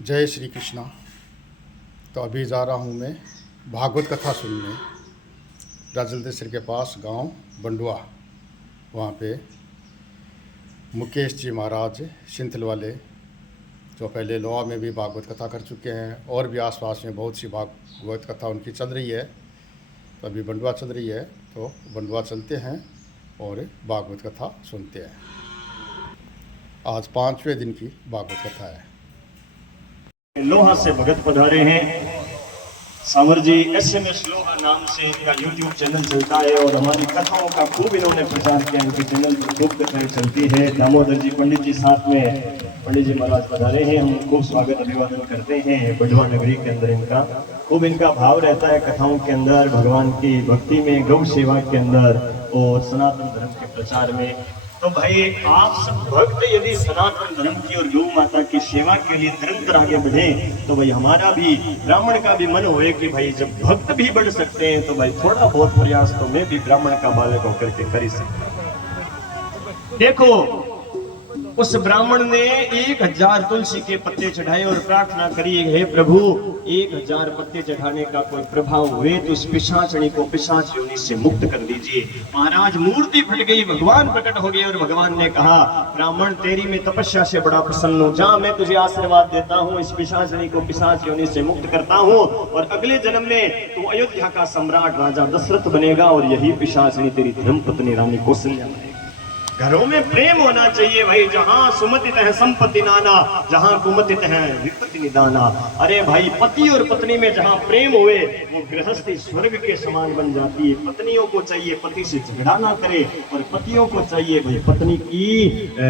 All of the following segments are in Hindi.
जय श्री कृष्णा। तो अभी जा रहा हूँ मैं भागवत कथा सुनने राजलदेसर के पास गांव बंडुआ। वहाँ पे मुकेश जी महाराज सिंथल वाले जो पहले लोहा में भी भागवत कथा कर चुके हैं और भी आसपास में बहुत सी भागवत कथा उनकी चल रही है। तो अभी बंडुआ चल रही है, तो बंडुआ चलते हैं और भागवत कथा सुनते हैं। आज 5वें दिन की भागवत कथा है। लोहा से भगत पधारे हैं सावर जी। SMS लोहा नाम से इनका YouTube चैनल चलता है और हमारी कथाओं का खूब इन्होंने प्रचार किया। इनके चैनल पर खूब कथाएं चलती है। दामोदर जी पंडित जी साथ में पंडित जी महाराज पधारे हैं। हम खूब स्वागत अभिवादन करते हैं बंडुआ नगरी के अंदर। इनका खूब इनका भाव रहता है कथाओं के अंदर, भगवान की भक्ति में, गौ सेवा के अंदर और सनातन धर्म के प्रचार में। तो भाई आप सब भक्त यदि सनातन धर्म की और गौ माता की सेवा के लिए निरंतर आगे बढ़े तो भाई हमारा भी, ब्राह्मण का भी मन होए कि भाई जब भक्त भी बढ़ सकते हैं तो भाई थोड़ा बहुत प्रयास तो मैं भी ब्राह्मण का बालक होकर के कर ही सकता हूं। देखो उस ब्राह्मण ने 1000 तुलसी के पत्ते चढ़ाए और प्रार्थना करी, हे प्रभु 1000 पत्ते चढ़ाने का कोई प्रभाव हुए तो उस पिशाचनी को पिशाच योनि से मुक्त कर दीजिए। महाराज मूर्ति फट गई, भगवान प्रकट हो गए और भगवान ने कहा, ब्राह्मण तेरी मैं तपस्या से बड़ा प्रसन्न हूं, जा मैं तुझे आशीर्वाद देता हूं, इस पिशाचनी को पिशाच योनि से मुक्त करता हूं और अगले जन्म में तू अयोध्या का सम्राट राजा दशरथ बनेगा और यही पिशाचनी तेरी धर्मपत्नी रानी कौशल्या बनेगी। घरों में प्रेम होना चाहिए भाई। जहां सुमति तह संपत्ति नाना, जहां कुमति तह विपत्ति निदाना। अरे भाई पति और पत्नी में जहां प्रेम हुए वो गृहस्थी स्वर्ग के समान बन जाती है। पत्नियों को चाहिए पति से झगड़ा ना करे और पतियों को चाहिए भाई पत्नी की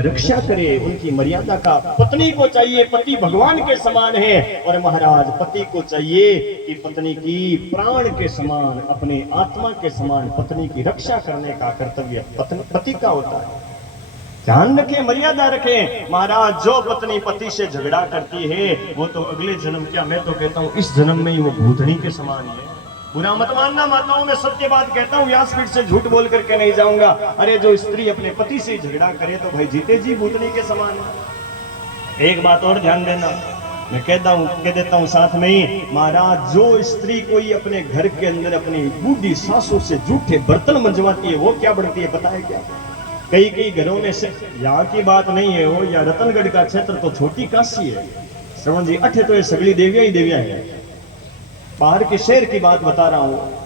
रक्षा करे, उनकी मर्यादा का। पत्नी को चाहिए पति भगवान के समान है और महाराज पति को चाहिए कि पत्नी की प्राण के समान, अपने आत्मा के समान पत्नी की रक्षा करने का कर्तव्य पति का होता है। ध्यान रखें, मर्यादा रखें। महाराज जो पत्नी पति से झगड़ा करती है वो तो अगले जन्म, क्या मैं तो कहता हूँ इस जन्म में ही वो भूतनी के समान है। बुरा मत मानना माताओं, में सत्य बात कहता हूँ, व्यासपीठ से झूठ बोल करके नहीं जाऊंगा। अरे जो स्त्री अपने पति से झगड़ा करे तो भाई जीते जी भूतनी के समान है। एक बात और ध्यान देना, मैं कह देता हूँ साथ में ही, महाराज जो स्त्री कोई अपने घर के अंदर अपनी बूढ़ी सासू से जूठे बर्तन मंजवाती है वो क्या बढ़ती है पता है क्या? कई घरों में से, यहाँ की बात नहीं है वो, या रतनगढ़ का क्षेत्र तो छोटी काशी है श्रवण जी, अठे तो ये सगली देवियां ही देवियां है। बाहर के शहर की बात बता रहा हूँ।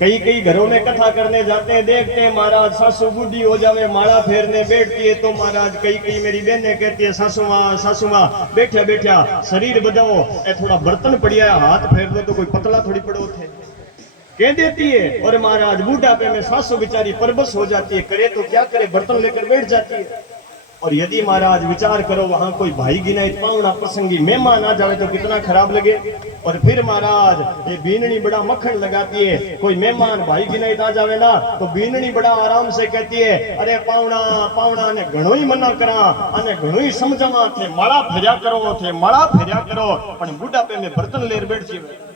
कई घरों में कथा करने जाते हैं, देखते हैं महाराज सासू बूढ़ी हो जावे, माला फेरने बैठती है तो महाराज कई मेरी बहनें कहती है सासू माँ बैठा बैठा शरीर बजाओ, थोड़ा बर्तन पड़िया हाथ फेर दो तो कोई पतला थोड़ी पड़ो थे कह देती है। और महाराज बूढ़ापे में सासू बेचारी परबस हो जाती है, करे तो क्या करे, बर्तन लेकर बैठ जाती है। और यदि महाराज विचार करो वहां कोई भाई गिनाई पावना प्रसंगी मेहमान आ जावे तो कितना खराब लगे। और फिर महाराज ये बीननी बड़ा मक्खन लगाती है, कोई मेहमान भाई गिनाई आ जावे ना तो बीननी बड़ा आराम से कहती है, अरे पावना ने घणो ही मना करा अने घणो ही समझावा थे, माड़ा फेर्या करो पण बूढ़ापे में बर्तन लेर बैठ जावे।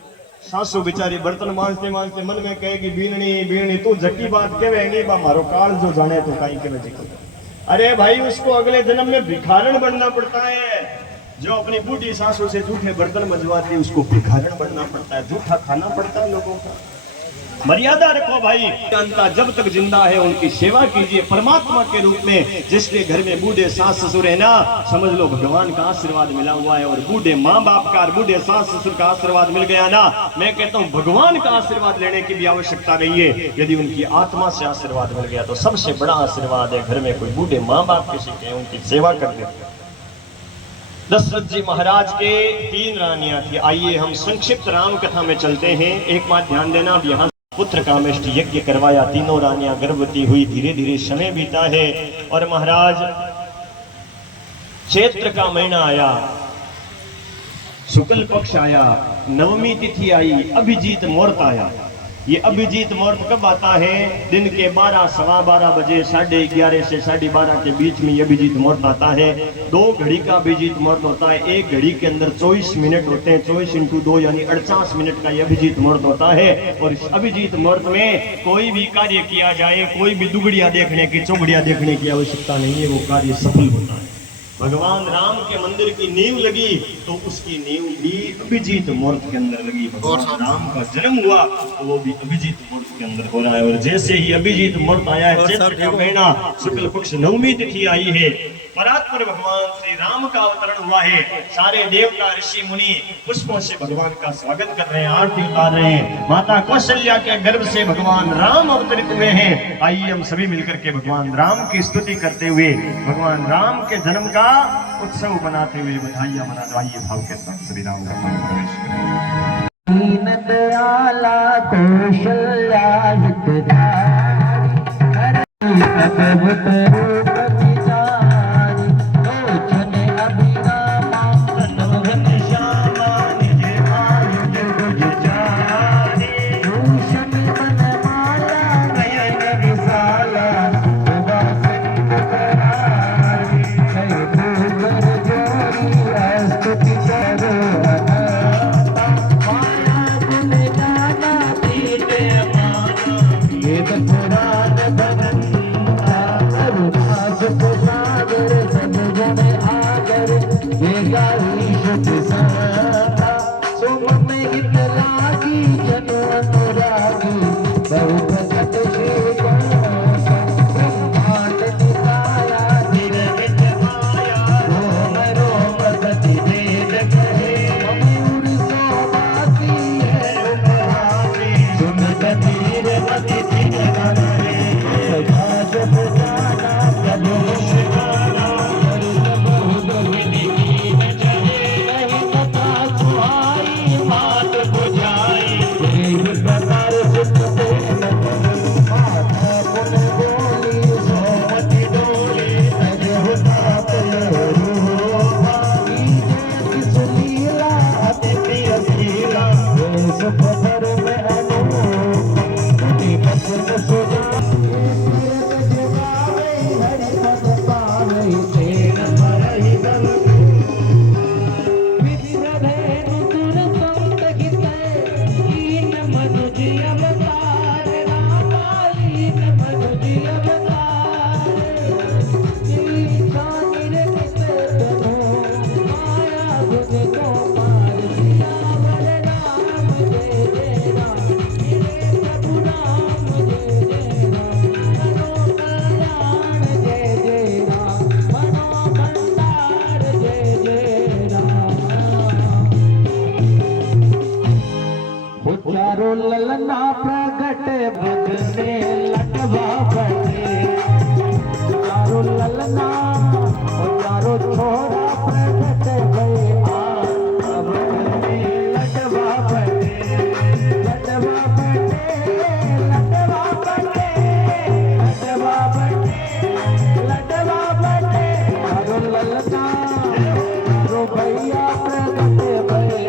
सासू बेचारी बर्तन मांजते मांजते मन में कहेगी, बीननी तू जटी बात कहे नहीं बा, मारो काल जो जाने तो कहीं के जी। अरे भाई उसको अगले जन्म में भिखारण बनना पड़ता है। जो अपनी बूढ़ी सासू से जूठे बर्तन मंजवाती है उसको भिखारण बनना पड़ता है, जूठा खाना पड़ता है लोगों का। मर्यादा रखो भाई, जनता जब तक जिंदा है उनकी सेवा कीजिए परमात्मा के रूप में। जिसके घर में बूढ़े सास ससुर है ना, समझ लो भगवान का आशीर्वाद मिला हुआ है। और बूढ़े माँ बाप का, बूढ़े सास ससुर का आशीर्वाद मिल गया ना, मैं कहता हूँ भगवान का आशीर्वाद लेने की भी आवश्यकता नहीं है। यदि उनकी आत्मा से आशीर्वाद मिल गया तो सबसे बड़ा आशीर्वाद है। घर में कोई बूढ़े माँ बाप किसी के, उनकी सेवा कर देते। दशरथ जी महाराज के 3 रानियां थी। आइए हम संक्षिप्त राम कथा में चलते हैं। एक बात ध्यान देना, अब यहाँ पुत्र कामेष्टि यज्ञ करवाया, 3 रानियां गर्भवती हुई, धीरे धीरे समय बीता है। और महाराज चैत्र का महीना आया, शुक्ल पक्ष आया, नवमी तिथि आई, अभिजीत मुहूर्त आया। ये अभिजीत मुहूर्त कब आता है? दिन के 12 सवा 12 बजे, 11:30 से 12:30 के बीच में ये अभिजीत मुहूर्त आता है। 2 घड़ी का अभिजीत मुहूर्त होता है। एक घड़ी के अंदर 24 मिनट होते हैं, 24 × 2 यानी 48 मिनट का ये अभिजीत मुहूर्त होता है। और इस अभिजीत मुहूर्त में कोई भी कार्य किया जाए, कोई भी दुगड़िया देखने की, चौगड़िया देखने की आवश्यकता नहीं है, वो कार्य सफल होता है। भगवान राम के मंदिर की नींव लगी तो उसकी नींव भी अभिजीत मूर्त के अंदर लगी। भगवान राम का जन्म हुआ तो वो भी अभिजीत मूर्त के अंदर हो रहा है। और जैसे ही अभिजीत मूर्त आया है, चैत्र का महीना शुक्ल पक्ष नवमी तिथि आई है, परात्पर भगवान श्री राम का अवतरण हुआ है। सारे देवता ऋषि मुनि पुष्पों से भगवान का स्वागत कर रहे हैं, आरती उतार रहे हैं। माता कौशल्या के गर्भ से भगवान राम अवतरित हुए हैं। आइए हम सभी मिलकर के भगवान राम की स्तुति करते हुए भगवान राम के जन्म का उत्सव मनाते हुए बधाइयां मना दो। आइए भाव के साथ श्री राम का नाम प्रवेश करें। दीन दयाला कौशल्या हितधारी अद्भुत रूप विचारी लोचन अभिरामा घन श्यामा निज आयुध भुज चारी भूषण वनमाला नयन विशाला सुवासिनी करारी जय भूकर जोरी स्तुति करो ललना प्रगट भग में लटवा बटे चारो ललना और चारो छोरा प्रगट भई अब में लटवा बटे लटवा बटे लटवा बटे लटवा बटे लटवा बटे चारो ललना चारो भैया प्रगट भई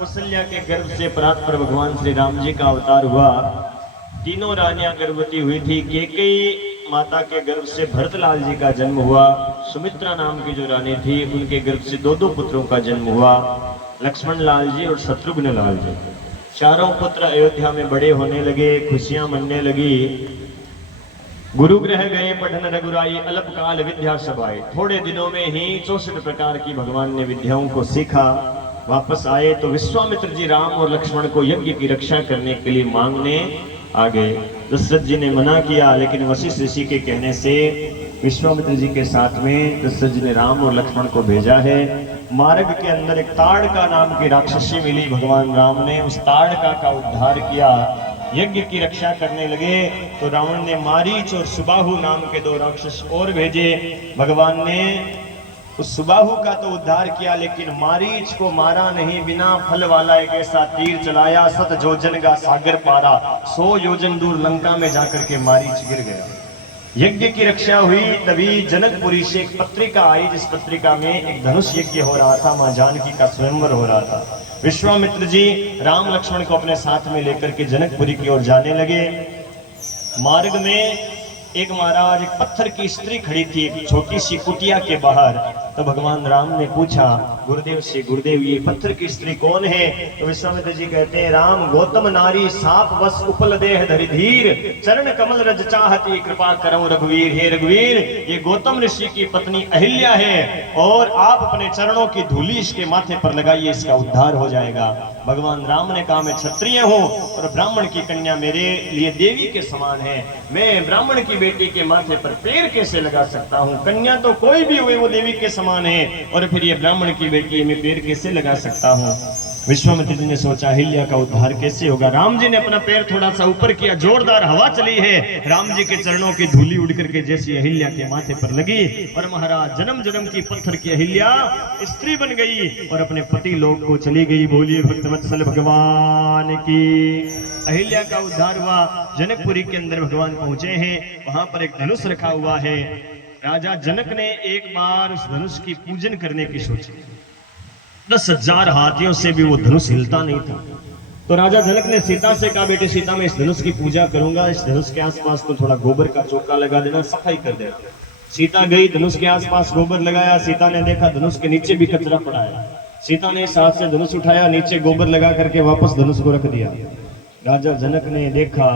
कौशल्या के गर्भ से परात्पर भगवान श्री राम जी का अवतार हुआ। तीनों रानियां गर्भवती हुई थी। केकई माता के गर्भ से भरतलाल जी का जन्म हुआ। सुमित्रा नाम की जो रानी थी उनके गर्भ से दो पुत्रों का जन्म हुआ, लक्ष्मण लाल जी और शत्रुघ्न लाल जी। चारों पुत्र अयोध्या में बड़े होने लगे, खुशियां मनने लगी। गुरु ग्रह गए पठन रघुराई, अल्पकाल विद्या सब आए। थोड़े दिनों में ही 64 प्रकार की भगवान ने विद्याओं को सीखा। वापस आए तो विश्वामित्र जी राम और लक्ष्मण को यज्ञ की रक्षा करने के लिए मांगने आ गए। दशरथ जी ने मना किया, लेकिन वशिष्ठ ऋषि के कहने से विश्वामित्र जी के साथ में दशरथ जी ने राम और लक्ष्मण को भेजा है। मार्ग के अंदर एक ताड़का नाम की राक्षसी मिली, भगवान राम ने उस ताड़का का उद्धार किया। यज्ञ की रक्षा करने लगे तो रावण ने मारीच और सुबाहु नाम के दो राक्षस और भेजे। भगवान ने उस सुबाहु का तो उद्धार किया, लेकिन मारीच को मारा नहीं। बिना फल वाला एक ऐसा तीर चलाया, 7 योजन का सागर पारा। 100 योजन दूर लंका में जाकर के मारीच गिर गया। यज्ञ की रक्षा हुई। तभी जनकपुरी से एक पत्रिका आई, जिस पत्रिका में एक धनुष यज्ञ हो रहा था, मां जानकी का स्वयंवर हो रहा था। विश्वामित्र जी राम लक्ष्मण को अपने साथ में लेकर के जनकपुरी की ओर जाने लगे। मार्ग में एक महाराज, एक पत्थर की स्त्री खड़ी थी एक छोटी सी कुटिया के बाहर। तो भगवान राम ने पूछा गुरुदेव से, गुरुदेव ये पत्थर की स्त्री कौन है? तो विश्वामित्र जी कहते हैं, राम गौतम नारी साप वस उपल देह धरि धीर, चरण कमल रज चाहती कृपा करम रघुवीर। हे रघुवीर, ये गौतम ऋषि की पत्नी अहिल्या है और आप अपने चरणों की धूली इसके माथे पर लगाइए, इसका उद्धार हो जाएगा। भगवान राम ने कहा, मैं क्षत्रिय हूँ और ब्राह्मण की कन्या मेरे लिए देवी के समान है। मैं ब्राह्मण की बेटी के माथे पर पैर कैसे लगा सकता हूँ? कन्या तो कोई भी हुए वो देवी के समान है, और फिर ये ब्राह्मण की बेटी में पैर कैसे लगा सकता हूँ? विश्वामित्र जी ने सोचा, अहिल्या का उद्धार कैसे होगा? राम जी ने अपना पैर थोड़ा सा ऊपर किया, जोरदार हवा चली है। राम जी के चरणों की धूली उड़ करके जैसी अहिल्या के माथे पर लगी, और महाराज जन्म जन्म की पत्थर की अहिल्या स्त्री बन गई और अपने पति लोक को चली गई। बोलिए भक्तवत्सल भगवान की। अहिल्या का उद्धार हुआ। जनकपुरी के अंदर भगवान पहुंचे हैं, वहां पर एक धनुष रखा हुआ है। राजा जनक ने एक बार उस धनुष की पूजन करने की सोची। 10,000 हाथियों से भी वो धनुष हिलता नहीं था। तो राजा जनक ने सीता से कहा, बेटे सीता, मैं इस धनुष की पूजा करूंगा, इस धनुष के आसपास तो थोड़ा गोबर का चौका लगा देना, सफाई कर देना। सीता गई, धनुष के आसपास गोबर लगाया। सीता ने देखा धनुष के नीचे भी कचरा पड़ा है। सीता ने इस हाथ से धनुष उठाया, नीचे गोबर लगा करके वापस धनुष को रख दिया। राजा जनक ने देखा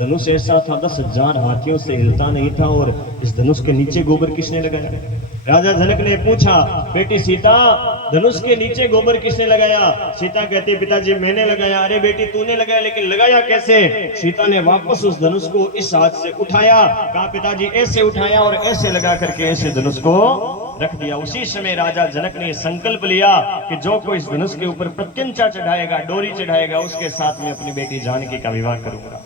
धनुष ऐसा था, 10,000 हाथियों से हिलता नहीं था, और इस धनुष के नीचे गोबर किसने लगाया? राजा जनक ने पूछा, बेटी सीता, धनुष के नीचे गोबर किसने लगाया? सीता कहती, पिताजी मैंने लगाया। अरे बेटी तूने लगाया, लेकिन लगाया कैसे? सीता ने वापस उस धनुष को इस हाथ से उठाया, कहा पिताजी ऐसे उठाया और ऐसे लगा करके ऐसे धनुष को रख दिया। उसी समय राजा जनक ने संकल्प लिया कि जो कोई इस धनुष के ऊपर प्रत्यंचा चढ़ाएगा, डोरी चढ़ाएगा, उसके साथ में अपनी बेटी जानकी का विवाह करूंगा।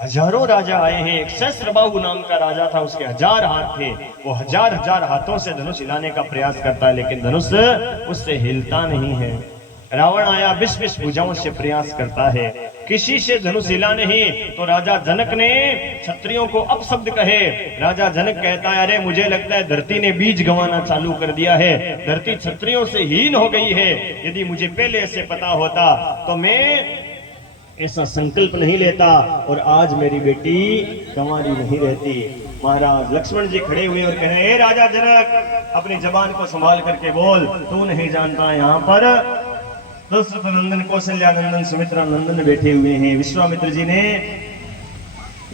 हजारों राजा आए हैं। एक सहस्त्रबाहु नाम का राजा था, उसके 1000 हाथ थे। वो हजार हाथों से धनुष हिलाने का प्रयास करता है, लेकिन धनुष उससे हिलता नहीं है। रावण आया, 20 भुजाओं से प्रयास करता है, किसी से धनुष हिला नहीं। तो राजा जनक ने क्षत्रियों को अपशब्द कहे। राजा जनक कहता है, अरे मुझे लगता है धरती ने बीज गंवाना चालू कर दिया है, धरती क्षत्रियों से हीन हो गई है। यदि मुझे पहले ऐसे पता होता तो मैं ऐसा संकल्प नहीं लेता और आज मेरी बेटी कंवारी नहीं रहती। महाराज लक्ष्मण जी खड़े हुए और कह रहे हैं, राजा जनक अपनी जबान को संभाल करके बोल, तू नहीं जानता यहाँ पर दशरथ नंदन, कौशल्या नंदन, सुमित्रा नंदन बैठे हुए हैं। विश्वामित्र जी ने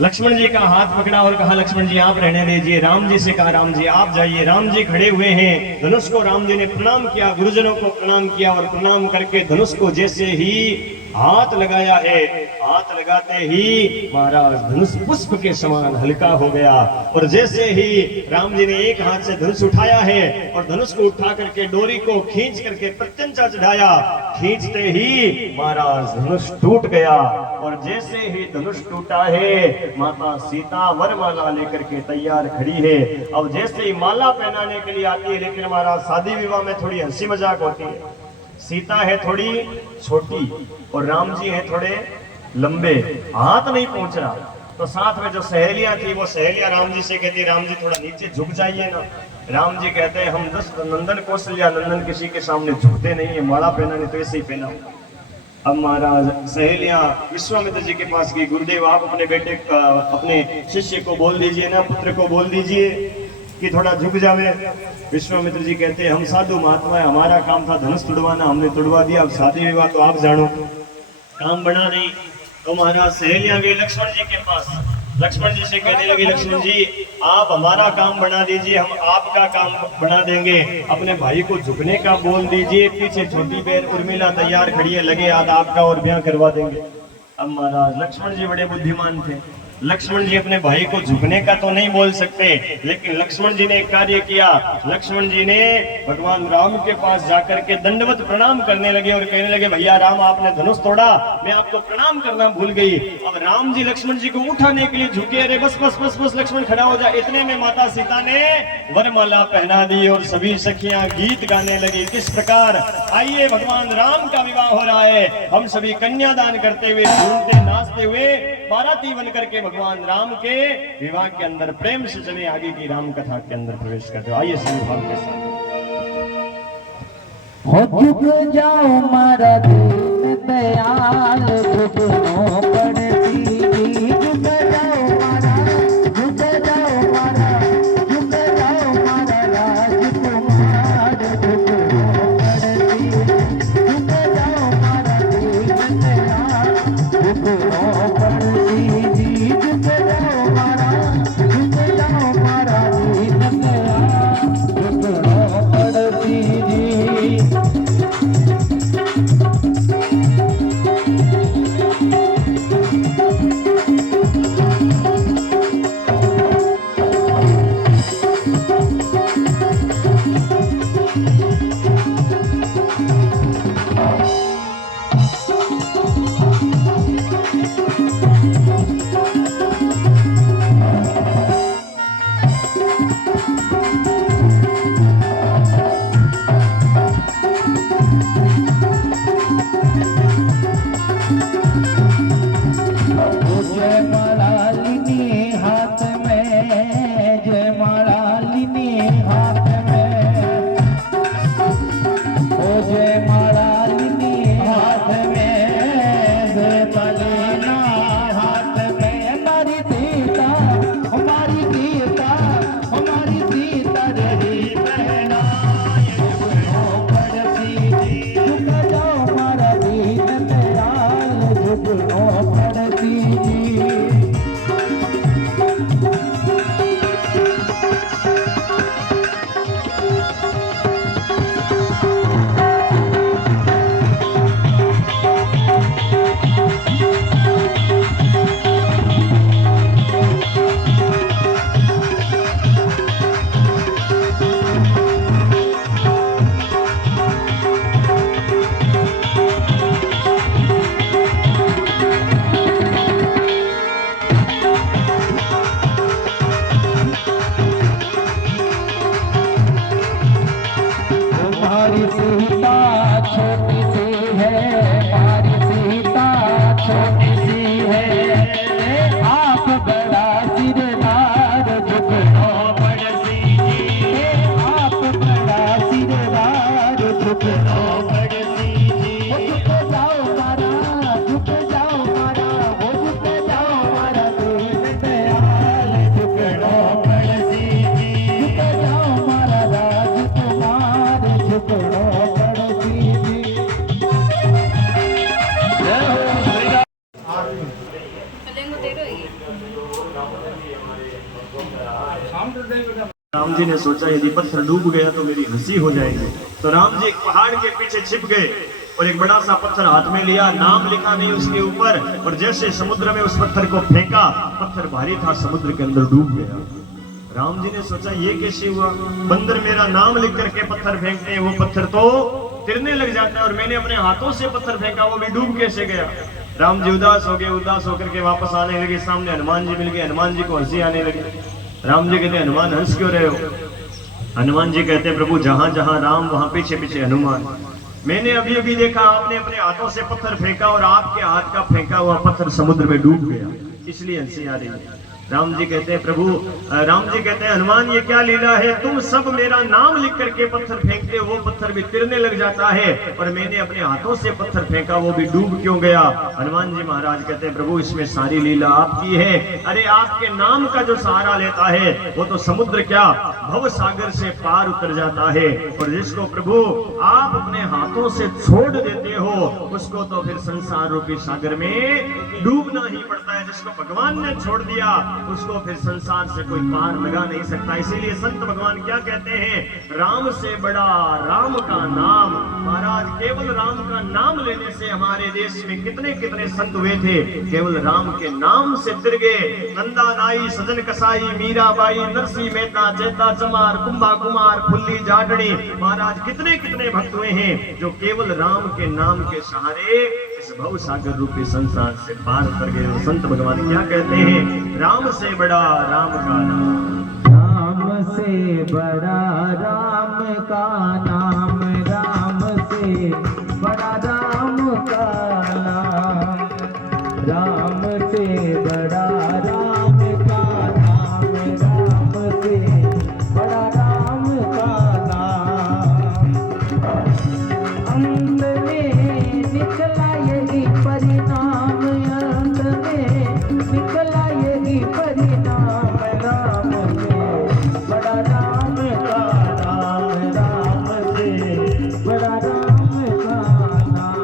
लक्ष्मण जी का हाथ पकड़ा और कहा, लक्ष्मण जी आप रहने दीजिए। राम जी से कहा, राम जी आप जाइए। राम जी खड़े हुए हैं। धनुष को राम जी ने प्रणाम किया, गुरुजनों को प्रणाम किया, और प्रणाम करके धनुष को जैसे ही हाथ लगाया है, हाथ लगाते ही महाराज धनुष पुष्प के समान हल्का हो गया। और जैसे ही राम जी ने एक हाथ से धनुष उठाया है और धनुष को उठा करके डोरी को खींच करके प्रत्यंचा चढ़ाया, खींचते ही महाराज धनुष टूट गया। और जैसे ही धनुष टूटा है, माता सीता वरमाला लेकर के तैयार खड़ी है। अब जैसे ही माला पहनाने के लिए आती है, लेकिन महाराज शादी विवाह में थोड़ी हंसी मजाक होती है। सीता है थोड़ी छोटी और राम जी है थोड़े लंबे, हाथ नहीं पहुंच रहा। तो साथ में जो सहेलियां थी, वो सहेलियां राम जी से कहती, राम जी थोड़ा नीचे झुक जाइए ना। राम जी कहते हैं, हम 10 नंदन कौशल्या नंदन किसी के सामने झुकते नहीं है, माला पहनाने तो ऐसे ही पहना। अब महाराज सहेलियां विश्वामित्र जी के पास गई, गुरुदेव आप अपने बेटे अपने शिष्य को बोल दीजिए ना, पुत्र को बोल दीजिए कि थोड़ा झुक जावे। विश्वामित्र जी कहते हैं हम साधु महात्मा है, हमारा काम था धनुष तुड़वाना, हमने तुड़वा दिया, अब शादी विवाह तो आप जानो, काम बना नहीं। तो महाराज सहेलियां गई लक्ष्मण जी के पास, लक्ष्मण जी से कहने लगी लक्ष्मण जी आप हमारा काम बना दीजिए, हम आपका काम बना देंगे, अपने भाई को झुकने का बोल दीजिए, पीछे छोटी बहन उर्मिला तैयार खड़ी है, लगे हाथ आपका और ब्याह करवा देंगे। अब महाराज लक्ष्मण जी बड़े बुद्धिमान थे, लक्ष्मण जी अपने भाई को झुकने का तो नहीं बोल सकते, लेकिन लक्ष्मण जी ने एक कार्य किया, लक्ष्मण जी ने भगवान राम के पास जाकर के दंडवत प्रणाम करने लगे और कहने लगे भैया राम आपने धनुष तोड़ा, मैं आपको प्रणाम करना भूल गई। अब राम जी लक्ष्मण जी को उठाने के लिए झुके, अरे बस बस बस बस लक्ष्मण खड़ा हो जा, इतने में माता सीता ने वरमाला पहना दी और सभी सखियां गीत गाने लगी। किस प्रकार, आइए भगवान राम का विवाह हो रहा है, हम सभी कन्यादान करते हुए झूमते नाचते हुए बाराती बन करके भगवान राम के विवाह के अंदर प्रेम से चले आगे की राम कथा के अंदर प्रवेश करते हो। आइए सभी भाव के साथ। हो झुक जाओ मारा दीन दयाल, झुकनो पड़ती झुक जाओ मारा, झुक जाओ मारा, झुक जाओ मारा राजकुमार, झुकनो पड़ती झुक जाओ मारा दीन दयाल, झुकनो पड़ती झुक जाओ मारा, झुक जाओ मारा दीन दयाल, झुकनो पड़ती राम जी ने सोचा यदि पत्थर डूब गया तो मेरी हंसी हो जाएगी, तो राम जी एक पहाड़ के पीछे छिप गए और एक बड़ा सा पत्थर हाथ में लिया, नाम लिखा नहीं उसके ऊपर, और जैसे समुद्र में उस पत्थर को फेंका, पत्थर भारी था, समुद्र के अंदर डूब गया। राम जी ने सोचा ये कैसे हुआ, बंदर मेरा नाम लिख करके पत्थर फेंकते हैं, वो पत्थर तो तिरने लग जाता है, और मैंने अपने हाथों से पत्थर फेंका, वो भी डूब कैसे गया। राम जी उदास हो गए, उदास होकर के वापस आने लगे, सामने हनुमान जी मिल गए, हनुमान जी को हंसी आने लगी। राम जी कहते हनुमान हंस क्यों रहे हो? हनुमान जी कहते प्रभु जहां जहां राम वहां पीछे पीछे हनुमान, मैंने अभी अभी देखा आपने अपने हाथों से पत्थर फेंका और आपके हाथ का फेंका हुआ पत्थर समुद्र में डूब गया, इसलिए हंसी आ रही है। राम जी कहते हैं प्रभु, राम जी कहते हैं हनुमान ये क्या लीला है, तुम सब मेरा नाम लिख करके पत्थर फेंकते हो, वो पत्थर भी तिरने लग जाता है, और मैंने अपने हाथों से पत्थर फेंका वो भी डूब क्यों गया। हनुमान जी महाराज कहते हैं प्रभु इसमें सारी लीला आपकी है। अरे आपके नाम का जो सहारा लेता है वो तो समुद्र क्या भव सागर से पार उतर जाता है, और जिसको प्रभु आप अपने हाथों से छोड़ देते हो उसको तो फिर संसार रूपी सागर में डूबना ही पड़ता है। जिसको भगवान ने छोड़ दिया उसको फिर संसार से कोई पार लगा नहीं सकता। इसीलिए संत भगवान क्या कहते हैं, राम से बड़ा राम का नाम। महाराज केवल राम का नाम लेने से हमारे देश में कितने कितने संत हुए थे, केवल राम के नाम से फिर गए। नंदा नाई सजन कसाई मीराबाई नरसिंह मेहता चेता चमार कुंभा कुमार फुल्ली जाटड़ी, महाराज कितने कितने भक्त हुए हैं जो केवल राम के नाम के सहारे इस भव सागर रूपी संसार से पार कर गए। और संत भगवान क्या कहते हैं, राम से बड़ा राम का नाम, राम से बड़ा राम का नाम, राम से बड़ा राम का नाम, राम से बड़ा राम का नाम, राम से बड़ा राम का नाम। अंत में निकला यही परिणाम, अंत में निकला यही परिणाम, राम से बड़ा राम का नाम, राम से बड़ा राम का नाम।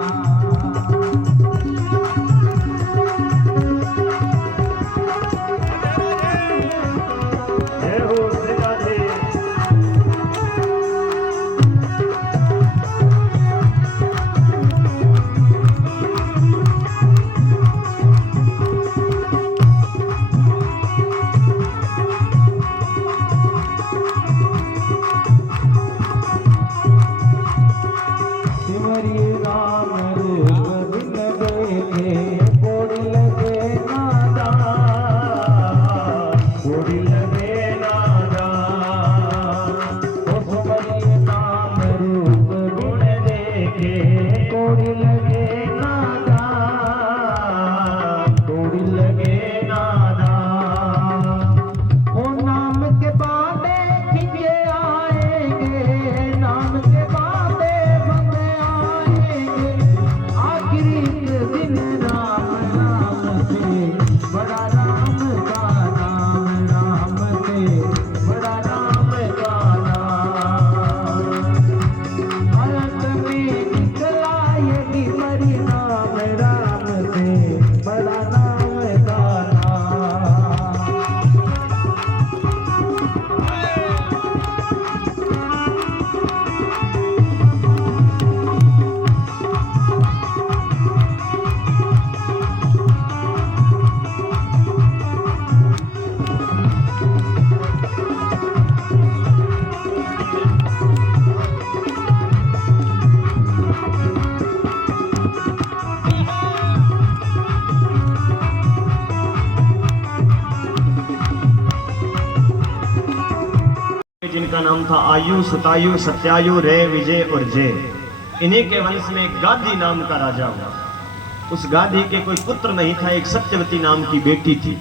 जय हो श्री राधे। सिमरि राम रूप बिन देखे, कोड़ी लगे नादान, कोड़ी लगे नादान। ओ सिमरि राम रूप बिन देखे, कोड़ी लगे नादान, कोड़ी लगे नादान। ओ नाम के बादे खिंचे आएंगे, नाम के बादे बंदे आएंगे, आखिरी दिन राम, राम से बड़ा राम का नाम, राम से बड़ा राम का नाम। अंत में निकला यही परिणाम, राम से बड़ा राम का नाम। जिनका नाम था आयु सतायु सत्यायु रे विजय और जय, इन्हीं के वंश में एक गाधी नाम का राजा हुआ। उस गाधी के कोई पुत्र नहीं था, एक सत्यवती नाम की बेटी थी।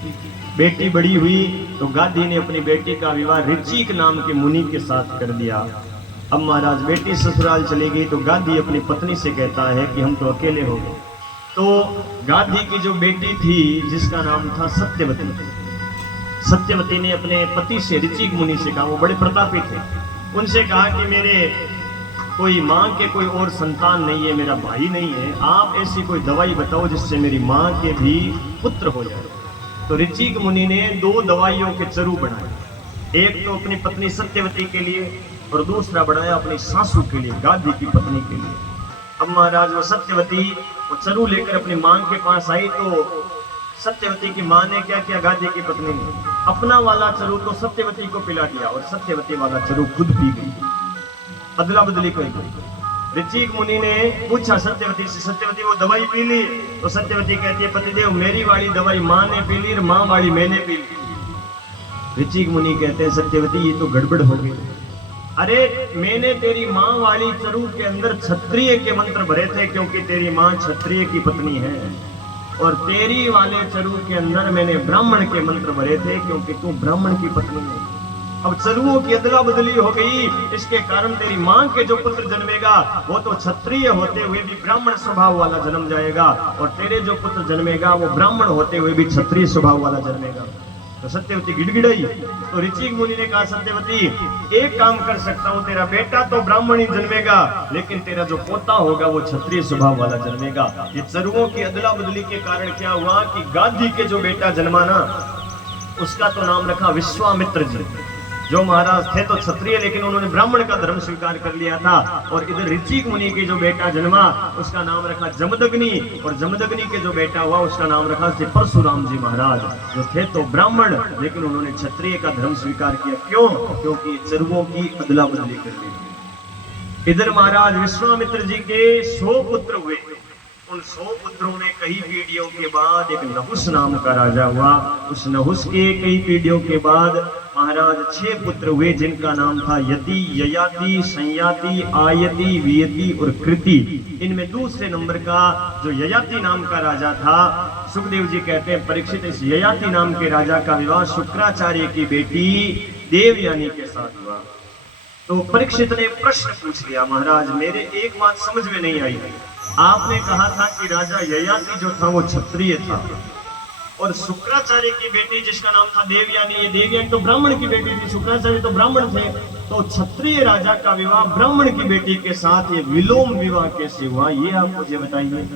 बेटी बड़ी हुई तो गाधी ने अपनी बेटी का विवाह ऋचिक नाम के मुनि के साथ कर दिया। अब महाराज बेटी ससुराल चली गई तो गाधी अपनी पत्नी से कहता है कि हम तो अकेले हो गए। तो गाधी की जो बेटी थी जिसका नाम था सत्यवती, सत्यवती ने अपने पति से ऋचिक मुनि से कहा, वो बड़े प्रतापी थे, उनसे कहा कि मेरे कोई माँ के कोई और संतान नहीं है, मेरा भाई नहीं है, आप ऐसी कोई दवाई बताओ जिससे मेरी माँ के भी पुत्र हो जाए। तो ऋचिक मुनि ने 2 दवाइयों के चरु बनाए, एक तो अपनी पत्नी सत्यवती के लिए और दूसरा बनाया अपनी सासू के लिए, गाधी की पत्नी के लिए। अब महाराज वो सत्यवती वो चरु लेकर अपनी माँ के पास आई तो सत्यवती की माँ ने क्या किया, गाधी की पत्नी ने अपना वाला चरु तो सत्यवती को पिला दिया और सत्यवती वाला चरु खुद पी गई, अदला बदली कर गई। ऋचिक मुनि ने पूछा सत्यवती से, सत्यवती वो दवाई पी ली? तो सत्यवती कहती है, पतिदेव मेरी वाली दवाई माँ ने पी ली और माँ वाली मैंने पी ली। ऋचिक मुनि कहते हैं, सत्यवती ये तो गड़बड़ हो गई। अरे मैंने तेरी माँ वाली चरु के अंदर क्षत्रिय के मंत्र भरे थे क्योंकि तेरी माँ क्षत्रिय की पत्नी है, और तेरी वाले चरु के अंदर मैंने ब्राह्मण के मंत्र भरे थे, क्योंकि तू ब्राह्मण की पत्नी है। अब चरुओं की अदला बदली हो गई, इसके कारण तेरी मां के जो पुत्र जन्मेगा वो तो क्षत्रिय होते हुए भी ब्राह्मण स्वभाव वाला जन्म जाएगा, और तेरे जो पुत्र जन्मेगा वो ब्राह्मण होते हुए भी क्षत्रिय स्वभाव वाला जन्मेगा। तो सत्यवती गिड़गिड़ाई। तो ऋचिक मुनि ने कहा, सत्यवती एक काम कर सकता हूं, तेरा बेटा तो ब्राह्मण ही जन्मेगा, लेकिन तेरा जो पोता होगा वो क्षत्रिय स्वभाव वाला जन्मेगा। ये चरुओं की अदला बदली के कारण क्या हुआ कि गादी के जो बेटा जन्मा ना, उसका तो नाम रखा विश्वामित्र जी। जो महाराज थे तो क्षत्रिय, लेकिन उन्होंने ब्राह्मण का धर्म स्वीकार कर लिया था। और इधर ऋचिक मुनि के जो बेटा जन्मा उसका नाम रखा जमदग्नि, और जमदग्नि के जो बेटा हुआ उसका नाम रखा श्री परशुराम जी महाराज, जो थे तो ब्राह्मण, लेकिन उन्होंने क्षत्रिय का धर्म स्वीकार किया। क्यों? क्योंकि चरुओं की अदला बदली कर ली। इधर महाराज विश्वामित्र जी के 100 पुत्र हुए। उन 100 पुत्रों में कई पीढ़ियों के बाद एक नहुस नाम का राजा हुआ। उस नहुस के कई पीढ़ियों के बाद महाराज 6 पुत्र हुए, जिनका नाम था यति, ययाति, संयाति, आयति, वियति और कृति। इनमें दूसरे नंबर का जो ययाति नाम का राजा था, सुखदेव जी कहते हैं परीक्षित इस ययाति नाम के राजा का विवाह शुक्राचार्य की बेटी देवयानी के साथ हुआ। तो परीक्षित ने प्रश्न पूछ लिया, महाराज मेरे एक बात समझ में नहीं आई। आपने कहा था कि राजा ययाति जो था वो क्षत्रिय था, और शुक्राचार्य की बेटी जिसका नाम था देवयानी, ये देवयानी तो ब्राह्मण की बेटी थी, शुक्राचार्य तो ब्राह्मण थे। तो क्षत्रिय राजा का विवाह ब्राह्मण की बेटी के साथ ये विलोम विवाह कैसे हुआ, ये आप मुझे बताइए।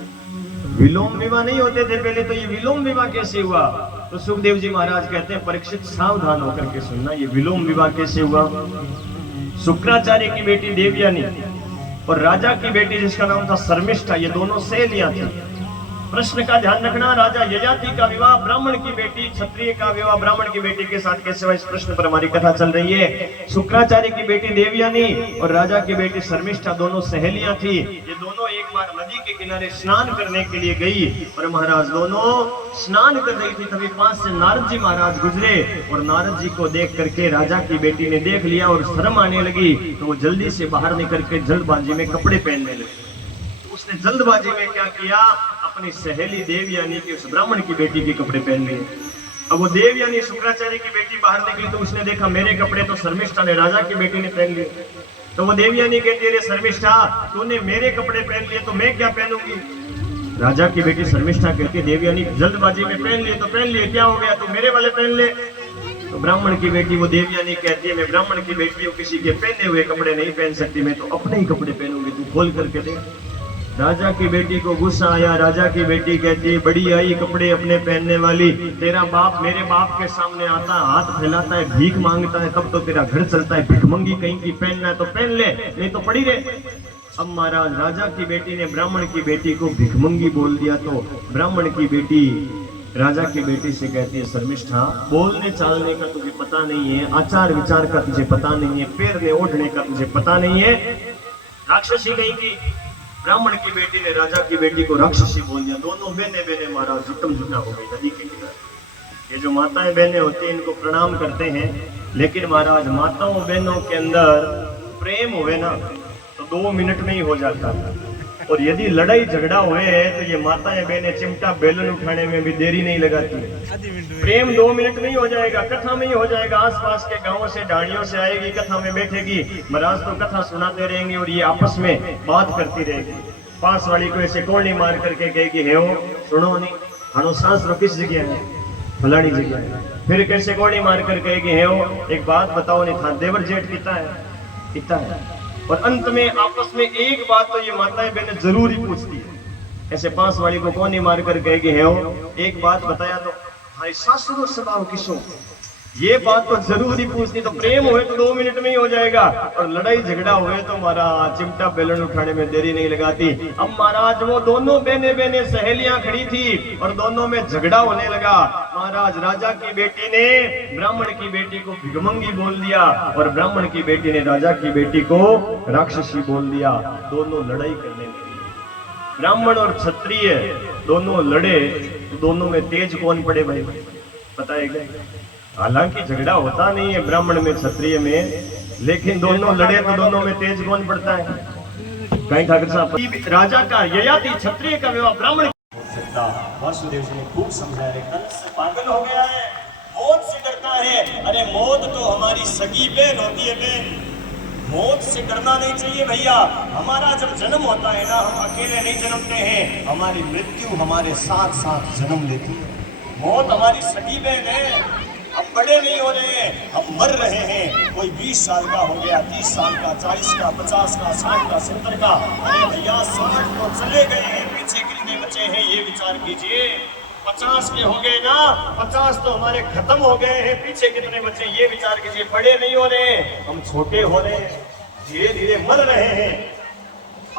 विलोम विवाह नहीं होते थे पहले, तो ये विलोम विवाह कैसे हुआ? तो सुखदेव जी महाराज कहते हैं परीक्षित सावधान होकर के सुनना, ये विलोम विवाह कैसे हुआ। शुक्राचार्य की बेटी देवयानी और राजा की बेटी जिसका नाम था शर्मिष्ठा, ये दोनों सहेलियां थी। प्रश्न का ध्यान रखना, राजा ययाति का विवाह ब्राह्मण की बेटी, क्षत्रिय का विवाह ब्राह्मण की बेटी के साथ कैसे हुआ, इस प्रश्न पर हमारी कथा चल रही है। शुक्राचार्य की बेटी देवयानी और राजा की बेटी शर्मिष्ठा दोनों सहेलियां थी। ये दोनों एक बार नदी के किनारे स्नान करने के लिए गई, और महाराज दोनों स्नान कर रही थी, तभी पास से नारद जी महाराज गुजरे, और नारद जी को देख करके राजा की बेटी ने देख लिया और शर्म आने लगी। तो वो जल्दी से बाहर निकल के जल्दबाजी में कपड़े पहनने लगी। उसने जल्दबाजी में क्या किया, अपनी सहेली देवयानी की, उस ब्राह्मण की बेटी के कपड़े पहन लिए। अब वो देवयानी शुक्राचार्य की बेटी बाहर निकली, तो उसने देखा मेरे कपड़े तो शर्मिष्ठा ने, राजा की बेटी ने पहन लिए। तो वो देवयानी कहती है, शर्मिष्ठा तूने मेरे कपड़े पहन लिए तो मैं क्या पहनूंगी। राजा की बेटी शर्मिष्ठा कहती है, देवयानी जल्दबाजी में पहन लिए तो पहन लिए, क्या हो गया, तू मेरे वाले पहन ले। तो ब्राह्मण की बेटी वो देवयानी कहती है, मैं ब्राह्मण की बेटी हूँ, किसी के पहने हुए कपड़े नहीं पहन सकती, मैं तो अपने ही कपड़े पहनूंगी, तू खोल करके दे। राजा की बेटी को गुस्सा आया। राजा की बेटी कहती है, बड़ी आई कपड़े अपने पहनने वाली, तेरा बाप मेरे बाप के सामने आता है, हाथ फैलाता है, भीख मांगता है, तब तो तेरा घर चलता है, भिखमंगी कहीं की, पहनना है तो पहन ले, नहीं तो पड़ी रहे। अब महाराज राजा की बेटी ने ब्राह्मण की बेटी को भिखमंगी बोल दिया, तो ब्राह्मण की बेटी राजा की बेटी से कहती है, शर्मिष्ठा बोलने चालने का तुझे पता नहीं है, आचार विचार का तुझे पता नहीं है, पैरने ओढ़ने का तुझे पता नहीं है, राक्षसी कहीं की। ब्राह्मण की बेटी ने राजा की बेटी को राक्षसी बोल दिया। दोनों बहने बहने महाराज जुटम जुटा हो गई नदी के किनारे। ये जो माताएं बहनें होती हैं इनको प्रणाम करते हैं, लेकिन महाराज माताओं बहनों के अंदर प्रेम हुए ना तो 2 मिनट में ही हो जाता है, और यदि लड़ाई झगड़ा हुए तो ये माताएं बहनें चिमटा बेलन उठाने में भी देरी नहीं लगाती। प्रेम 2 मिनट में ही हो जाएगा, कथा में ही हो जाएगा। आसपास के गांवों से ढाणियों से आएगी, कथा में बैठेगी, महाराज तो कथा सुनाते रहेंगे और ये आपस में बात करती रहेगी। पास वाली को ऐसे कोड़ी मार करके कहेगी, हे हो सुनो नहीं, हानो सांस रो किस जगह है, फलानी जगह है। फिर कैसे कोड़ी मार कर कहेगी, हे हो एक बात बताओ, नहीं था देवर जेठ कितना है। और अंत में आपस में एक बात तो ये माताएं बहनें जरूर ही पूछती है। ऐसे पास वाली को कौन ही मार कर कहेगी, है हो एक बात बताया तो भाई सासुरो स्वभाव किसो, ये बात तो जरूर ही पूछती। तो प्रेम हुए तो 2 मिनट में ही हो जाएगा, और लड़ाई झगड़ा हुए तो महाराज चिमटा बेलन उठाने में देरी नहीं लगाती। अब महाराज वो दोनों बहने सहेलियां खड़ी थी और दोनों में झगड़ा होने लगा। महाराज राजा की बेटी ने ब्राह्मण की बेटी को भिखमंगी बोल दिया, और ब्राह्मण की बेटी ने राजा की बेटी को राक्षसी बोल दिया। दोनों लड़ाई करने लगे। ब्राह्मण और क्षत्रिय दोनों लड़े, तो दोनों में तेज कौन पड़े भाई बताएगा? हालांकि झगड़ा होता नहीं है ब्राह्मण में क्षत्रिय में, लेकिन दोनों लड़े तो दोनों में तेज कौन पड़ता है? कहीं ठाकुर साहब, राजा का ययाति क्षत्रिय का विवाह ब्राह्मण सकता। वासुदेव जी ने खूब समझाया, कंस पागल हो गया है, मौत से डरता है। अरे मौत तो हमारी सगी बहन होती है बहन, मौत से डरना नहीं चाहिए भैया। हमारा जब जन्म होता है ना, हम अकेले नहीं जन्मते हैं, हमारी मृत्यु हमारे साथ साथ जन्म लेती है। मौत हमारी सगी बहन है। हम बड़े नहीं हो रहे हैं, हम मर रहे हैं। कोई 20 साल का हो गया, 30 साल का, 40 का, 50 का, 60 का, 70 का। अरे भैया 60 तो चले गए हैं, पीछे कितने बचे हैं ये विचार कीजिए। 50 के हो गए ना, 50 तो हमारे खत्म हो गए हैं, पीछे कितने बचे ये विचार कीजिए। बड़े नहीं हो रहे हैं, हम छोटे हो रहे हैं, धीरे धीरे मर रहे हैं।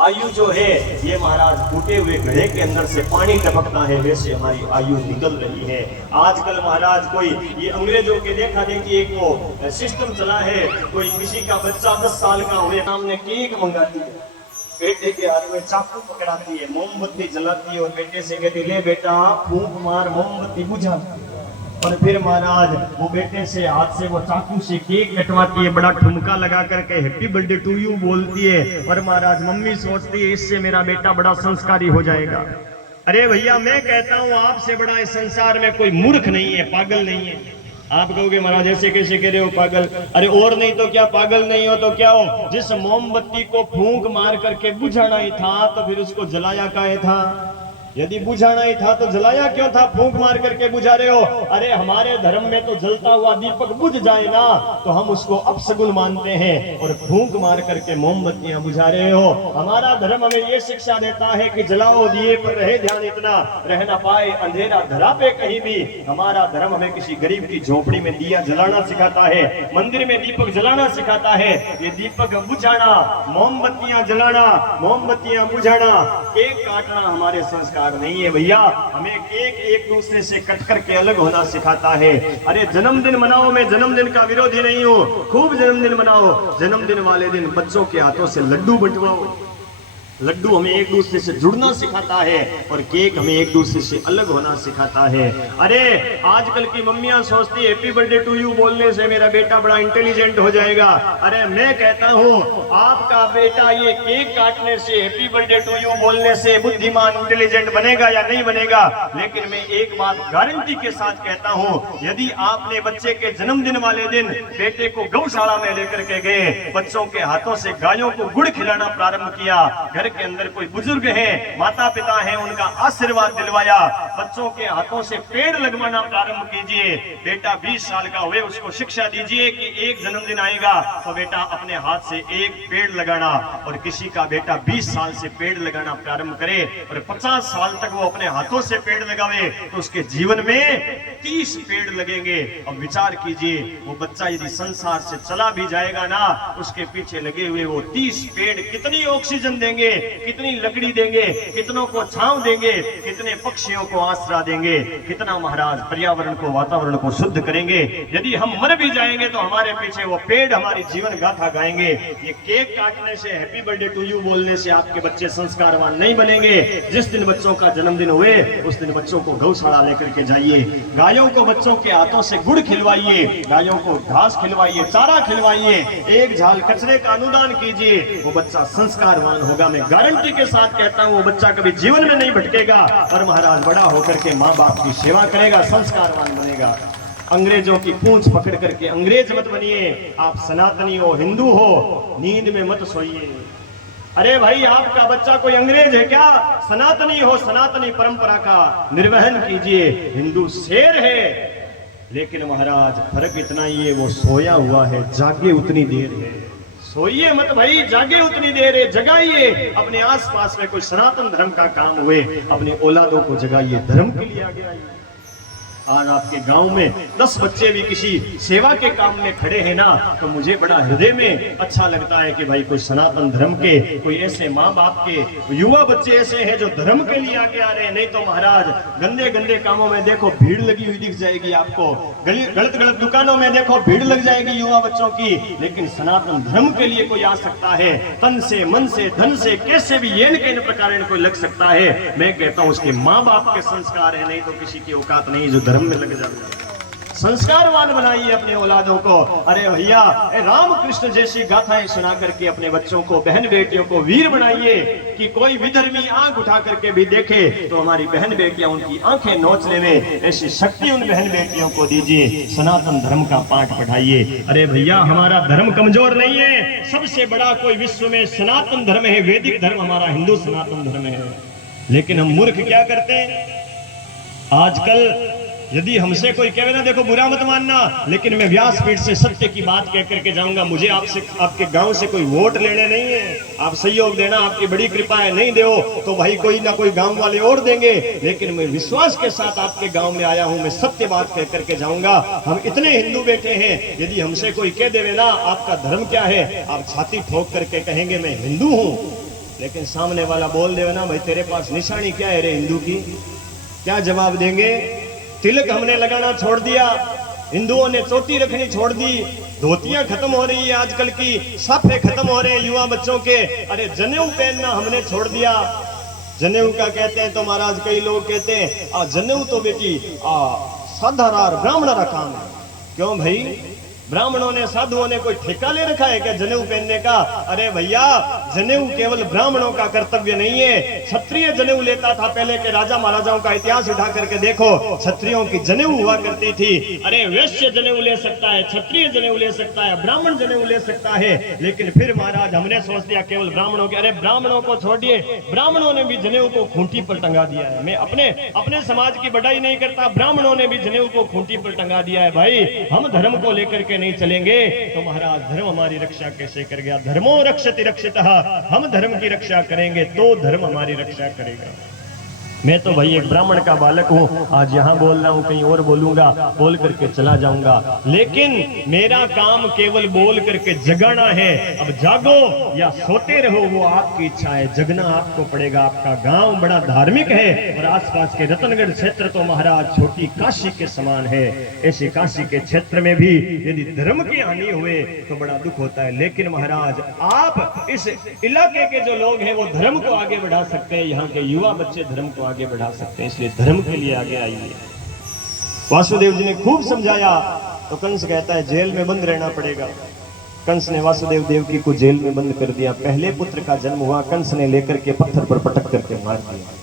आयु जो है ये महाराज टूटे हुए घड़े के अंदर से पानी टपकता है, वैसे हमारी आयु निकल रही है। आजकल महाराज कोई ये अंग्रेजों के देखा देखी एक वो सिस्टम चला है, कोई किसी का बच्चा 10 साल का हुए सामने केक मंगाती है, बेटे के हाथ में चाकू पकड़ाती है, मोमबत्ती जलाती है और बेटे से कहती ले बेटा फूंक मार, मोमबत्ती बुझाती है। और फिर महाराज वो बेटे से हाथ से वो चाकू से केक कटवाती है, बड़ा ठुमका लगा करके हैप्पी बर्थडे टू यू बोलती है। और महाराज मम्मी सोचती है इससे मेरा बेटा बड़ा संस्कारी हो जाएगा। अरे भैया मैं कहता हूँ आपसे बड़ा इस संसार में कोई मूर्ख नहीं है, पागल नहीं है। आप कहोगे महाराज ऐसे कैसे कह रहे हो पागल? अरे और नहीं तो क्या, पागल नहीं हो तो क्या हो? जिस मोमबत्ती को फूंक मार करके बुझाना ही था तो फिर उसको जलाया काहे था? यदि बुझाना ही था तो जलाया क्यों था? फूंक मार करके बुझा रहे हो। अरे हमारे धर्म में तो जलता हुआ दीपक बुझ जाए ना तो हम उसको अपशगुन मानते हैं, और फूंक मार करके मोमबत्तियां बुझा रहे हो। हमारा धर्म हमें ये शिक्षा देता है कि जलाओ दिए पर रहे ध्यान इतना, रह ना पाए अंधेरा धरा पे कहीं भी। हमारा धर्म हमें किसी गरीब की झोपड़ी में दिया जलाना सिखाता है, मंदिर में दीपक जलाना सिखाता है। ये दीपक बुझाना, मोमबत्तियां जलाना, मोमबत्तियां बुझाना, केक काटना हमारे संस्कार नहीं है भैया। हमें केक एक दूसरे से कट करके अलग होना सिखाता है। अरे जन्मदिन मनाओ, मैं जन्मदिन का विरोधी नहीं हूँ, खूब जन्मदिन मनाओ। जन्मदिन वाले दिन बच्चों के हाथों से लड्डू बंटवाओ। लड्डू हमें एक दूसरे से जुड़ना सिखाता है और केक हमें एक दूसरे से अलग होना सिखाता है। अरे आजकल की मम्मियां सोचती है हैप्पी बर्थडे टू यू बोलने से मेरा बेटा बड़ा इंटेलिजेंट हो जाएगा। अरे मैं कहता हूँ आपका बेटा ये केक काटने से, हैप्पी बर्थडे टू यू बोलने से बुद्धिमान इंटेलिजेंट बनेगा या नहीं बनेगा? लेकिन मैं एक बात गारंटी के साथ कहता हूँ, यदि आपने बच्चे के जन्मदिन वाले दिन बेटे को गौशाला में लेकर के गए, बच्चों के हाथों से गायों को गुड़ खिलाना प्रारंभ किया, घर के अंदर कोई बुजुर्ग है, माता पिता है, उनका आशीर्वाद दिलवाया, बच्चों के हाथों से पेड़ लगवाना प्रारंभ कीजिए। बेटा 20 साल का हुए उसको शिक्षा दीजिए कि एक जन्मदिन आएगा तो बेटा अपने हाथ से एक पेड़ लगाना, और किसी का बेटा 20 साल से पेड़ लगाना प्रारंभ करे और 50 साल तक वो अपने हाथों से पेड़ लगावे तो उसके जीवन में 30 पेड़ लगेंगे। अब विचार कीजिए वो बच्चा यदि संसार से चला भी जाएगा ना, उसके पीछे लगे हुए वो 30 पेड़ कितनी ऑक्सीजन देंगे, कितनी लकड़ी देंगे, कितनों को छांव देंगे, कितने पक्षियों को आसरा देंगे, कितना महाराज पर्यावरण को, वातावरण को शुद्ध करेंगे। यदि हम मर भी जाएंगे तो हमारे पीछे वो पेड़ हमारी जीवन गाथा गाएंगे। ये केक काटने से, हैप्पी बर्थडे टू यू बोलने से आपके बच्चे संस्कारवान नहीं बनेंगे। जिस दिन बच्चों का जन्मदिन हुए उस दिन बच्चों को गौशाला लेकर के जाइए, गायों को बच्चों के हाथों से गुड़ खिलवाइए, गायों को घास खिलवाइए, चारा खिलवाइए, एक झाल कचरे का अनुदान कीजिए। वो बच्चा संस्कारवान होगा। मैं गारंटी के साथ कहता हूँ वो बच्चा कभी जीवन में नहीं भटकेगा और महाराज बड़ा होकर के माँ बाप की सेवा करेगा, संस्कारवान बनेगा। अंग्रेजों की पूंछ पकड़ करके अंग्रेज मत बनिए, आप सनातनी हो, हिंदू हो, नींद में मत सोइए। अरे भाई आपका बच्चा कोई अंग्रेज है क्या? सनातनी हो, सनातनी परंपरा का निर्वहन कीजिए। हिंदू शेर है, लेकिन महाराज फर्क इतना ही है वो सोया हुआ है, जागे उतनी देर है। सोइए मत भाई, जागे उतनी देर है, जगाइए। अपने आसपास में कोई सनातन धर्म का काम हुए अपनी औलादों को जगाइए, धर्म के लिए आगे आइए। आज आपके गांव में 10 बच्चे भी किसी सेवा के काम में खड़े हैं ना, तो मुझे बड़ा हृदय में अच्छा लगता है कि भाई कोई सनातन धर्म के, कोई ऐसे माँ बाप के युवा बच्चे ऐसे हैं जो धर्म के लिए आगे आ रहे हैं। नहीं तो महाराज गंदे गंदे कामों में देखो भीड़ लगी हुई दिख जाएगी आपको, गलत गलत दुकानों में देखो भीड़ लग जाएगी युवा बच्चों की। लेकिन सनातन धर्म के लिए कोई आ सकता है, तन से, मन से, धन से, कैसे भी ये न प्रकार कोई लग सकता है। मैं कहता हूँ उसके माँ बाप के संस्कार है, नहीं तो किसी की औकात नहीं जो धर्म में लग जाए। संस्कारवान बनाइए अपने औलादों को। अरे भैया, राम कृष्ण जैसी गाथाएं सुना करके अपने बच्चों को, बहन बेटियों को वीर बनाइए कि कोई विधर्मी आंख उठा करके भी देखे तो हमारी बहन बेटियां उनकी आंखें नोच लेवे। ऐसी शक्ति उन बहन बेटियों को दीजिए, सनातन धर्म का पाठ पढ़ाइए। अरे भैया, हमारा धर्म कमजोर नहीं है, सबसे बड़ा कोई विश्व में सनातन धर्म है, वैदिक धर्म हमारा हिंदू सनातन धर्म है। लेकिन हम मूर्ख क्या करते हैं आजकल, यदि हमसे कोई कहे ना देखो बुरा मत मानना, लेकिन मैं व्यासपीठ से सत्य की बात कह करके जाऊंगा। मुझे आपसे, आपके गांव से कोई वोट लेने नहीं है, आप सहयोग देना आपकी बड़ी कृपा है, नहीं दो तो भाई कोई ना कोई गांव वाले और देंगे, लेकिन मैं विश्वास के साथ आपके गांव में आया हूं, मैं सत्य बात कह करके जाऊंगा। हम इतने हिंदू बैठे हैं, यदि हमसे कोई कह देवे ना आपका धर्म क्या है, आप छाती ठोक करके कहेंगे मैं हिंदू हूं, लेकिन सामने वाला बोल देवे ना भाई तेरे पास निशानी क्या है रे हिंदू की, क्या जवाब देंगे? तिलक हमने लगाना छोड़ दिया, हिंदुओं ने चोटी रखनी छोड़ दी, धोतियां खत्म हो रही है आजकल की, साफे खत्म हो रहे हैं युवा बच्चों के। अरे जनेऊ पहनना हमने छोड़ दिया। जनेऊ का कहते हैं तो महाराज कई लोग कहते हैं जनेऊ तो बेटी साधारण ब्राह्मण का काम है। क्यों भाई, ब्राह्मणों ने, साधुओं ने कोई ठेका ले रखा है क्या जनेऊ पहनने का? अरे भैया, जनेऊ केवल ब्राह्मणों का कर्तव्य नहीं है, क्षत्रिय जनेऊ लेता था। पहले के राजा महाराजाओं का इतिहास उठा करके देखो, क्षत्रियों की जनेऊ हुआ करती थी। अरे वैश्य जनेऊ ले सकता है, क्षत्रिय जनेऊ ले सकता है, ब्राह्मण जनेऊ ले सकता है, लेकिन फिर महाराज हमने सोच दिया केवल ब्राह्मणों के। अरे ब्राह्मणों को छोड़िए, ब्राह्मणों ने भी जनेऊ को खूंटी पर टंगा दिया है। मैं अपने समाज की बढ़ाई नहीं करता, ब्राह्मणों ने भी जनेऊ को खूंटी पर टंगा दिया है। भाई, हम धर्म को लेकर के नहीं चलेंगे तो महाराज धर्म हमारी रक्षा कैसे कर गया? धर्मो रक्षति रक्षितः, हम धर्म की रक्षा करेंगे तो धर्म हमारी रक्षा करेगा। मैं तो भाई एक ब्राह्मण का बालक हूँ, आज यहाँ बोल रहा हूँ, कहीं और बोलूंगा, बोल करके चला जाऊंगा, लेकिन मेरा काम केवल बोल करके जगाना है। अब जागो या सोते रहो वो आपकी इच्छा है, जगना आपको पड़ेगा। आपका गांव बड़ा धार्मिक है और आसपास के रतनगढ़ क्षेत्र तो महाराज छोटी काशी के समान है। ऐसे काशी के क्षेत्र में भी यदि धर्म की हानि हुए तो बड़ा दुख होता है, लेकिन महाराज आप इस इलाके के जो लोग हैं वो धर्म को आगे बढ़ा सकते हैं, यहाँ के युवा बच्चे धर्म को आगे बढ़ा सकते हैं, इसलिए धर्म के लिए आगे आइए। वासुदेव जी ने खूब समझाया तो कंस कहता है जेल में बंद रहना पड़ेगा। कंस ने वासुदेव देवकी को जेल में बंद कर दिया। पहले पुत्र का जन्म हुआ, कंस ने लेकर के पत्थर पर पटक करके मार दिया।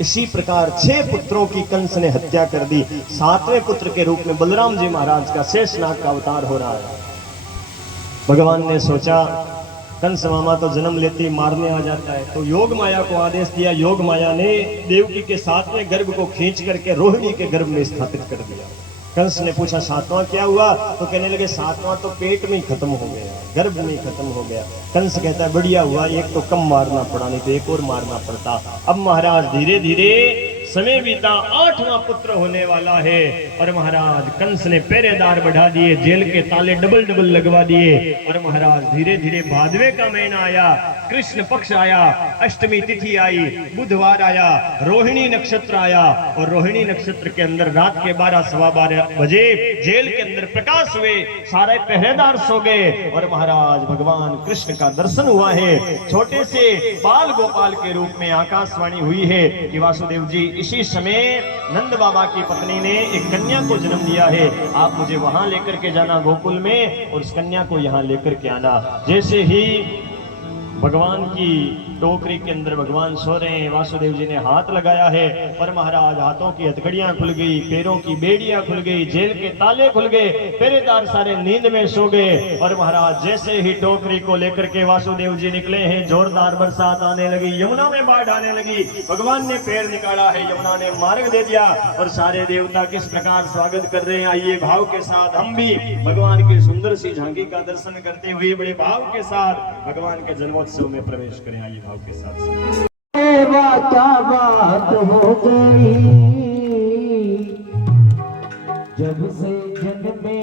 इसी प्रकार 6 पुत्रों की कंस ने हत्या कर दी। 7वें पुत्र के रूप में बलराम जी महाराज का शेषनाग का अवतार हो रहा है। भगवान ने सोचा कंस मामा तो जन्म लेते ही मारने आ जाता है, तो योग माया को आदेश दिया। योग माया ने देवकी के 7वें गर्भ को खींच करके रोहिणी के गर्भ में स्थापित कर दिया। कंस ने पूछा 7वां क्या हुआ? तो कहने लगे 7वां तो पेट में ही खत्म हो गया, गर्भ में ही खत्म हो गया। कंस कहता है बढ़िया हुआ, एक तो कम मारना पड़ा, नहीं तो एक और मारना पड़ता। अब महाराज धीरे धीरे समय बीता, 8वां पुत्र होने वाला है और महाराज कंस ने पहरेदार बढ़ा दिए, जेल के ताले डबल डबल लगवा दिए। और महाराज धीरे धीरे भादवे का महीना आया, कृष्ण पक्ष आया, अष्टमी तिथि आई, बुधवार आया, रोहिणी नक्षत्र आया और रोहिणी नक्षत्र के अंदर रात के 12 सवा 12 बजे जेल के अंदर प्रकाश हुए, सारे पहरेदार सो गए और महाराज भगवान कृष्ण का दर्शन हुआ है। छोटे से बाल गोपाल के रूप में आकाशवाणी हुई है कि वासुदेव जी इसी समय नंद बाबा की पत्नी ने एक कन्या को जन्म दिया है, आप मुझे वहां लेकर के जाना गोकुल में और उस कन्या को यहाँ लेकर के आना। जैसे ही भगवान की टोकरी के अंदर भगवान सो रहे हैं, वासुदेव जी ने हाथ लगाया है और महाराज हाथों की हथकड़ियां खुल गई, पैरों की बेड़ियां खुल गई, जेल के ताले खुल गए, पहरेदार सारे नींद में सो गए। और महाराज जैसे ही टोकरी को लेकर के वासुदेव जी निकले हैं, जोरदार बरसात आने लगी, यमुना में बाढ़ आने लगी। भगवान ने पैर निकाला है, यमुना ने मार्ग दे दिया और सारे देवता किस प्रकार स्वागत कर रहे हैं। आइए भाव के साथ हम भी भगवान की सुंदर सी झांकी का दर्शन करते हुए बड़े भाव के साथ भगवान के जन्मोत्सव में प्रवेश करें। आइए भाव के साथ। क्या बात हो गई जब से जन्मे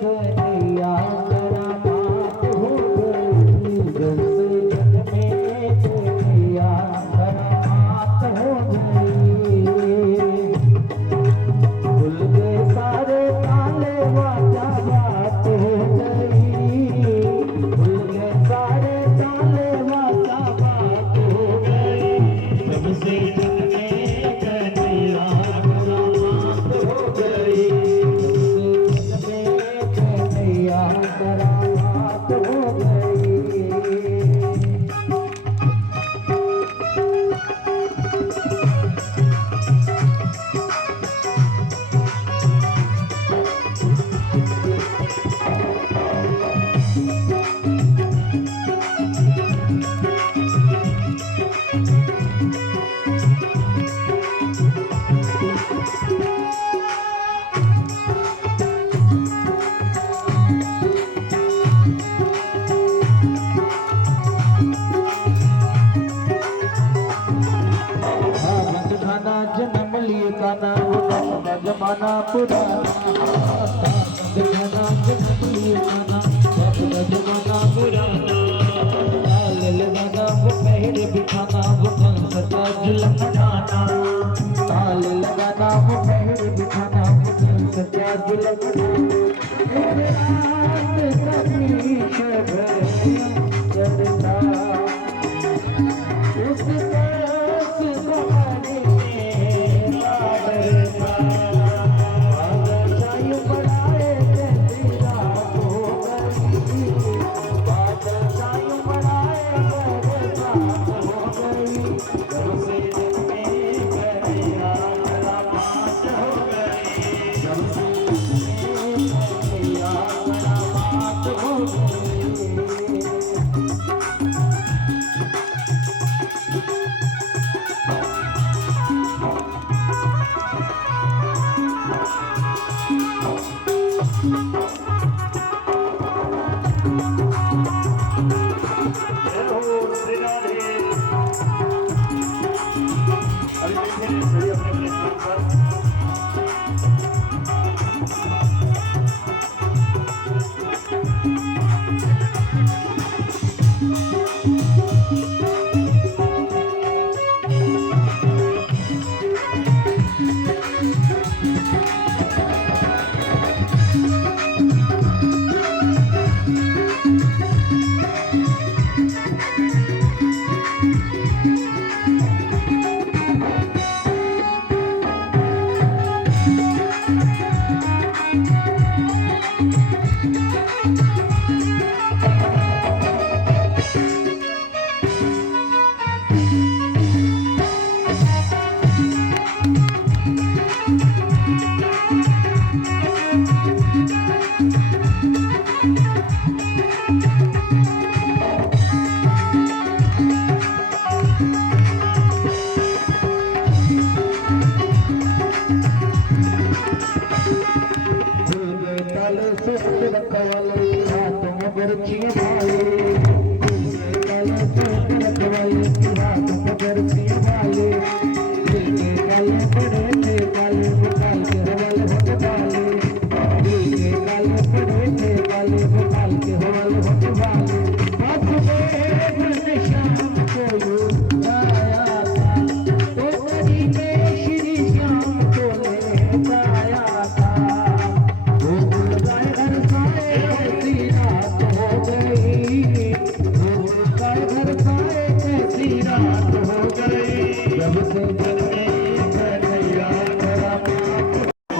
कन्हैया, जरा बात हो गई जब से जन्मे कन्हैया, जरा बात हो गई। खुल गए सारे ताले, क्या बात हो गई, खुल गए सारे ताले, क्या बात हो गई जब से जन्मे कन्हैया, जरा बात हो गई।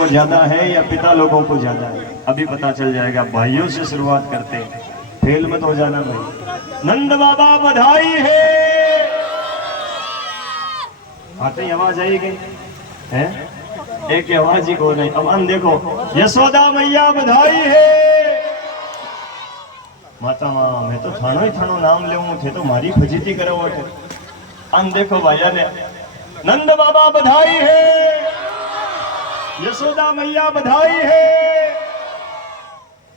को ज्यादा है या पिता लोगों को ज्यादा है, अभी पता चल जाएगा। भाइयों से शुरुआत करते हैं, फेल मत हो जाना भाई। नंद बाबा बधाई है, आते ही आवाज आएगी है, एक ही आवाज ही को नहीं। अब अन देखो, यशोदा मैया बधाई है। माता माँ मैं तो थानो ही थानो नाम ले थे तो मारी फजीती करो। अन देखो भैया ने, नंद बाबा बधाई है, यशोदा मैया बधाई है।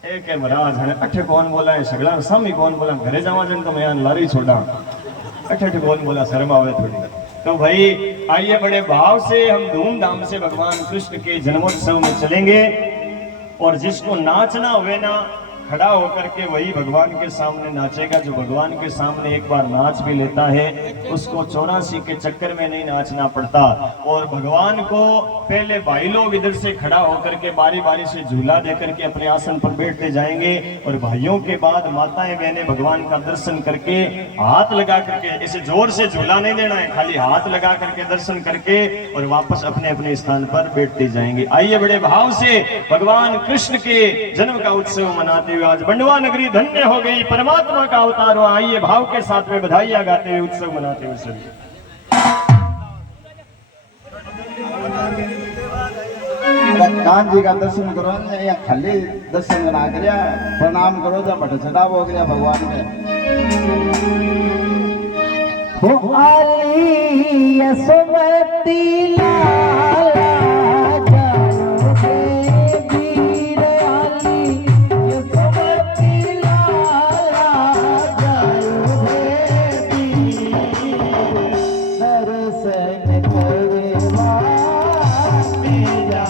एक है महाराज है अठ कौन बोला है, सगला सामी कौन बोला, घरे जावा जन तो मैं लारी छोड़ा, अठ कौन बोला, शर्म आवे थोड़ी। तो भाई आइए बड़े भाव से हम धूमधाम से भगवान कृष्ण के जन्मोत्सव में चलेंगे। और जिसको नाचना हुए ना, खड़ा होकर के वही भगवान के सामने नाचेगा। जो भगवान के सामने एक बार नाच भी लेता है उसको 84 के चक्कर में नहीं नाचना पड़ता। और भगवान को पहले भाई लोग इधर से खड़ा होकर के बारी बारी से झूला देकर के अपने आसन पर बैठते जाएंगे। और भाइयों के बाद माताएं बहनें भगवान का दर्शन करके हाथ लगा करके, इसे जोर से झूला नहीं देना है, खाली हाथ लगा करके दर्शन करके और वापस अपने अपने स्थान पर बैठते जाएंगे। आइए बड़े भाव से भगवान कृष्ण के जन्म का उत्सव मनाते हुए आज बंडवा नगरी धन्य हो गई, परमात्मा का अवतार हुआ। आइए भाव के साथ में बधाइयां गाते हुए उत्सव मनाते हुए सभी। कान जी का दर्शन करो या खाली दर्शन ना करिया, प्रणाम करो जब भट चढ़ाव हो गया भगवान के। हो आली यशोमती लाला जानो देवी रे, आली यशोमती लाला जानो देवी, दर्शन करे मेरा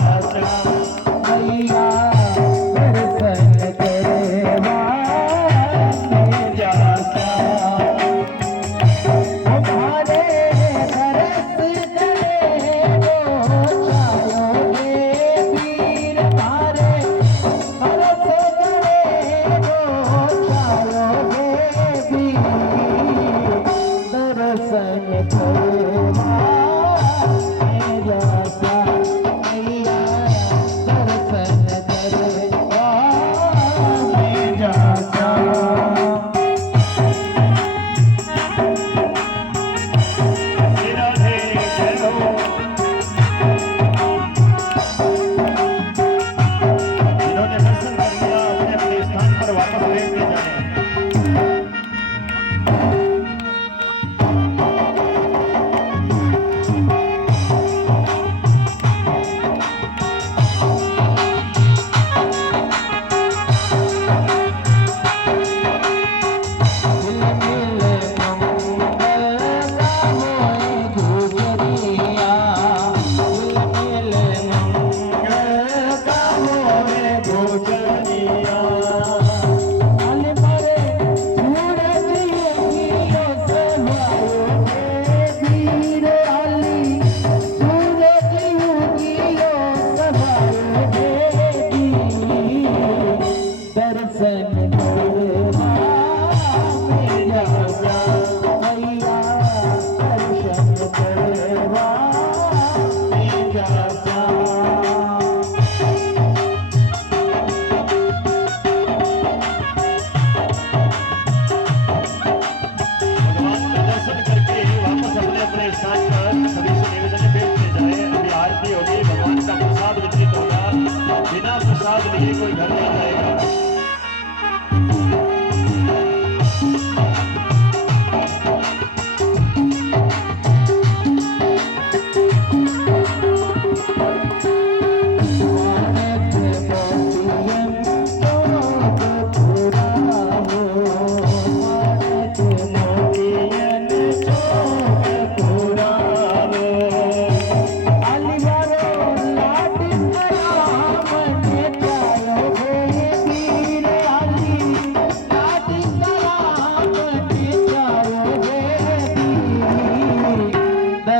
के लिए कोई घर नहीं जाएगा।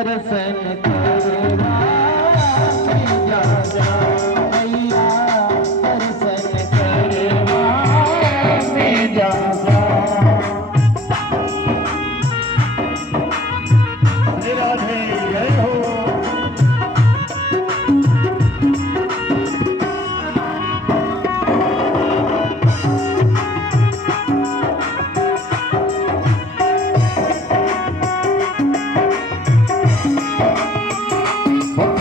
दर्शन करवा जा मैया दर्शन करवा जा राधे राधे जय हो। Thank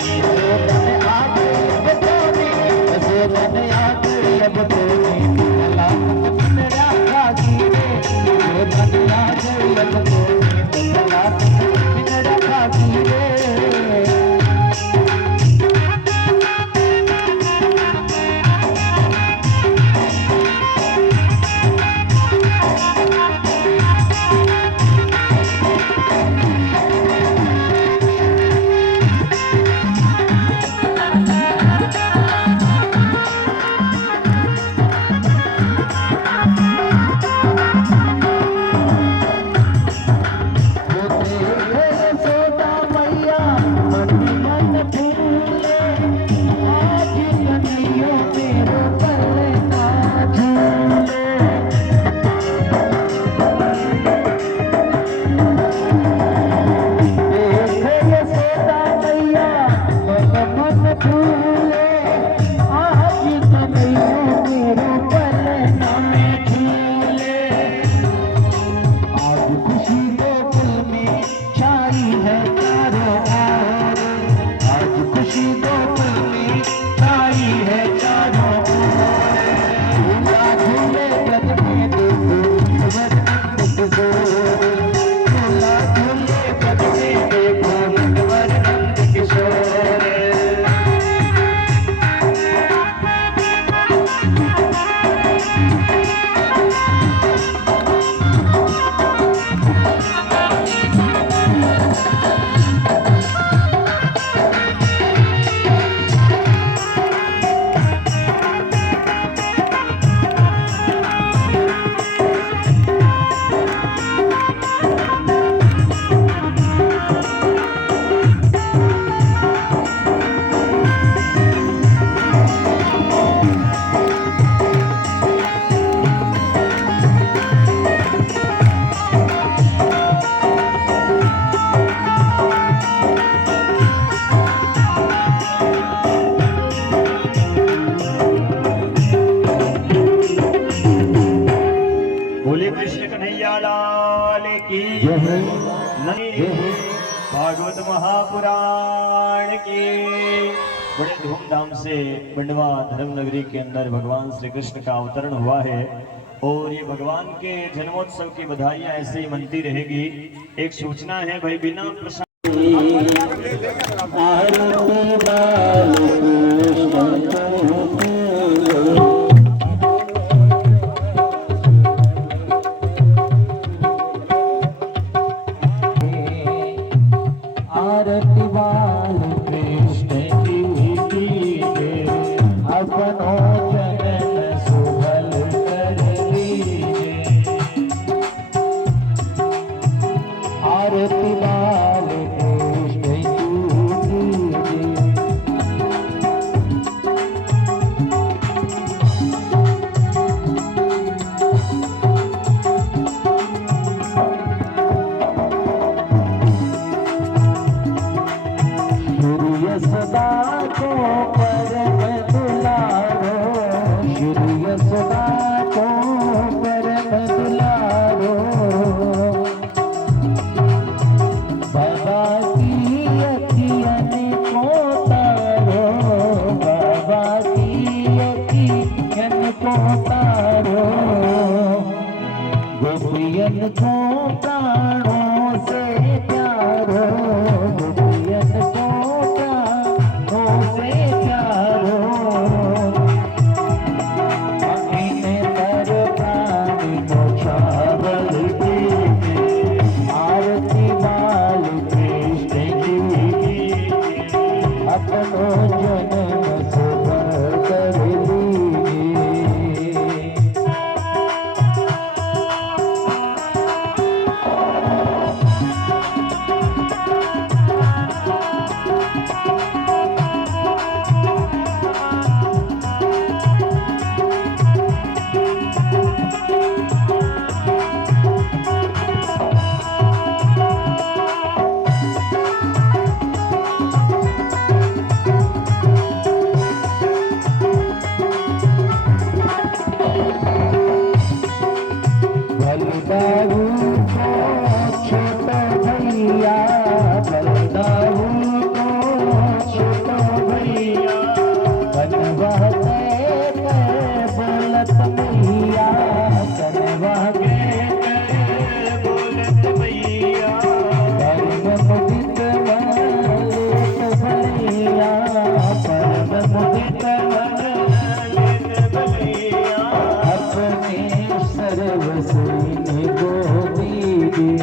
you. बोलिए कृष्ण कन्हैया लाल की नहीं भागवत महापुराण की। बड़े धूमधाम से बंडवा धर्म नगरी के अंदर भगवान श्री कृष्ण का अवतरण हुआ है और ये भगवान के जन्मोत्सव की बधाइयां ऐसे ही मनती रहेगी। एक सूचना है भाई, बिना प्रसाद आरती बाल कृष्ण की अपनो जनन सुभल कर लीजिए। आरती बाल कृष्ण की सदा को परम दुलारो, श्री सदा को परम दुलारो। बाबा की अखियन को तारो, बाबा की अखियन को तारो। गोपियन को प्राणों से प्यारो, गोपियन को प्राणों से प्यारो। अखिन पर प्राण मोछावल दीजिए। आरती बाल कृष्ण की अपनो जन्म सुभल कर लीजिए। बलदाऊ को छोटा भैया, बलदाऊ को छोटा भैया। बनवा के बोलत मैया, बनवा के बोलत मैया। परम मुदित लेत भैया, परम मुदित लेत भैया। अपने सर्वस्वी को दीजिए,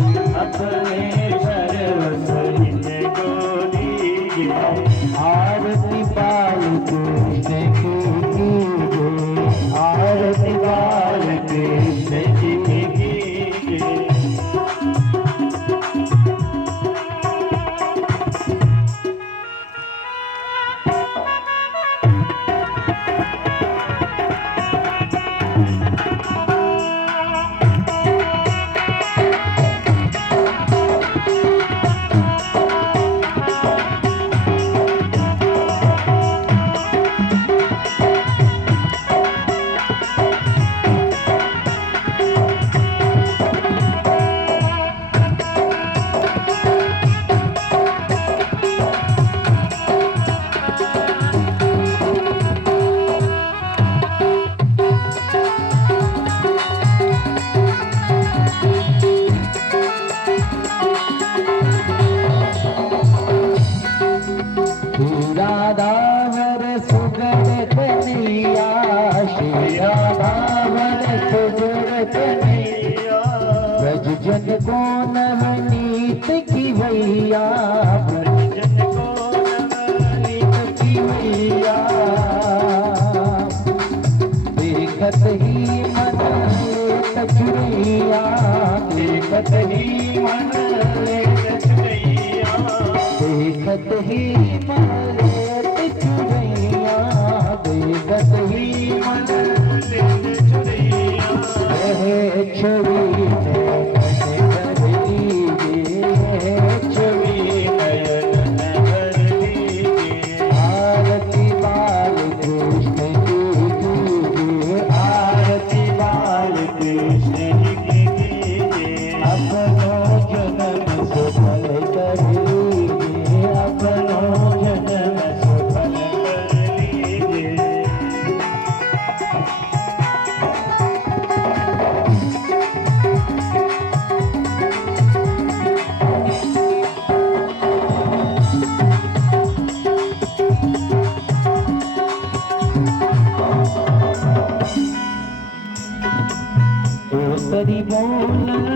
अपने सर्वस्वी को दीजिए। आरती बाल कृष्ण की कीजिए, आरती बाल कृष्ण की कीजिए। राधावर सुगड़ कन्हैया, श्री राधावर सुगड़ कन्हैया। ब्रज जन को नवनीत की भैया, ब्रज जन को नवनीत की भैया। देखत ही मन लेत चुरैया, देखत ही मन लेत चुरैया। देखत ही मन लेत चुरैया, देखत ही मन लेत चुरैया। छवि नयन भर लीजिए, छवि नयन भर लीजिए। आरती बाल कृष्ण की कीजिए, आरती बाल कृष्ण की। गरीबों